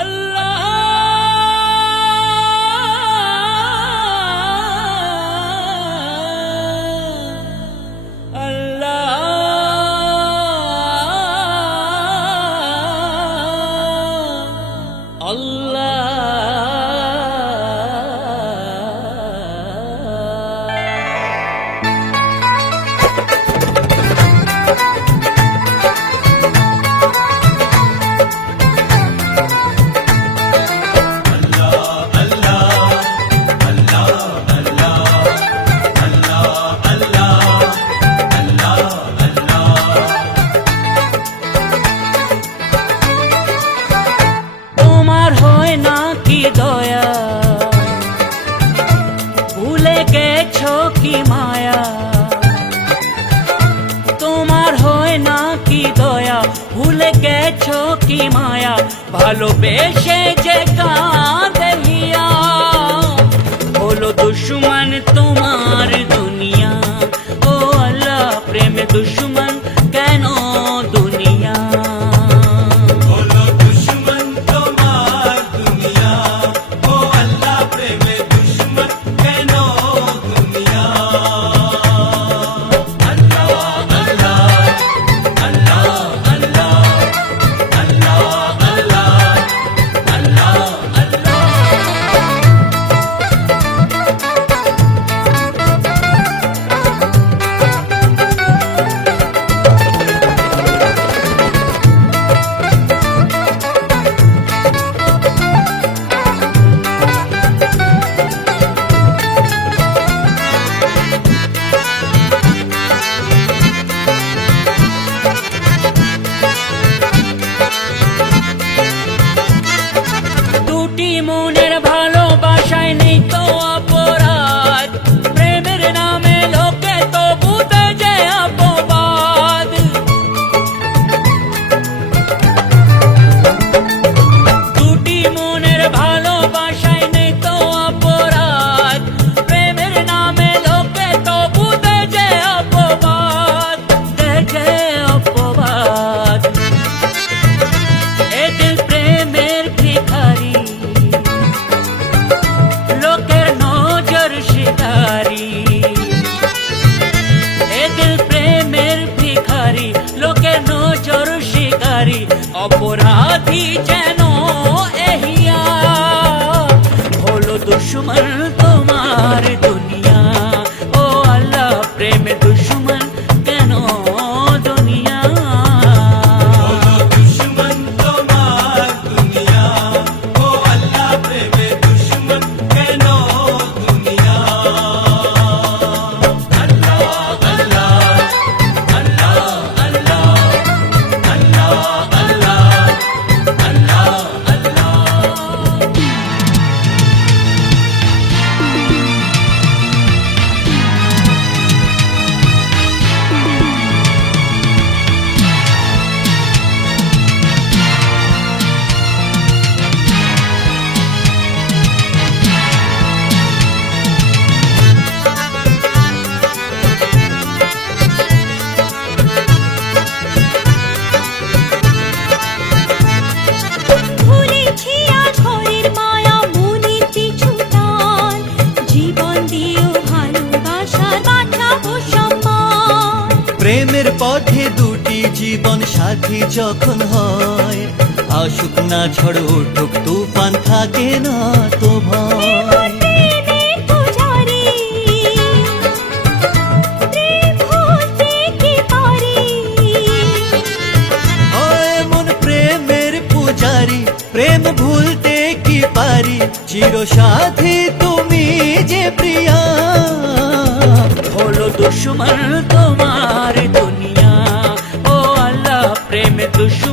আল্লাহ দয়া ভুলে গেছো কি মায়া, তোমার হয় না কি দয়া, ভুলে গেছো কি মায়া, ভালোবেসে যে কাঁদিয়া হলো দুশ্মন তোমার দুনিয়া। ও আল্লাহ প্রেমে দুশ্মন কেন দুনিয়া। মনের ভালোবাসায় নেই তো অপরাধ, প্রেমের নামে লোকে তো বুঝে যে অপবাদ। দুটি মনের ভালোবাসায় নেই তো অপরাধ, প্রেমের নামে লোকে তো বুঝে যে অপবাদ, দেখে অপবাদ। এ দিল প্রেমের ভিখারি, লোকের নজর শিকারি। এ দিল প্রেমের ভিখারি, লোকের নজর শিকারি। অপরাধী যেন এহিয়া হলো দুশ্মন তোমার দুনিয়া। ও আল্লাহ প্রেমে দুশ্মন কেন দুনিয়া। প্রেমের পথে দুটি জীবন সাথী যখন হয়, আসুক না ঝড় উঠুক তুফান থাকে না তো ভয়। মন প্রেমের পূজারি, প্রেম ভুলতে কি পারি, চির সাথী তুমি যে প্রিয়া। হলো দুশ্মন তোমার দুনিয়া। ও আল্লাহ প্রেমে দুশ্মন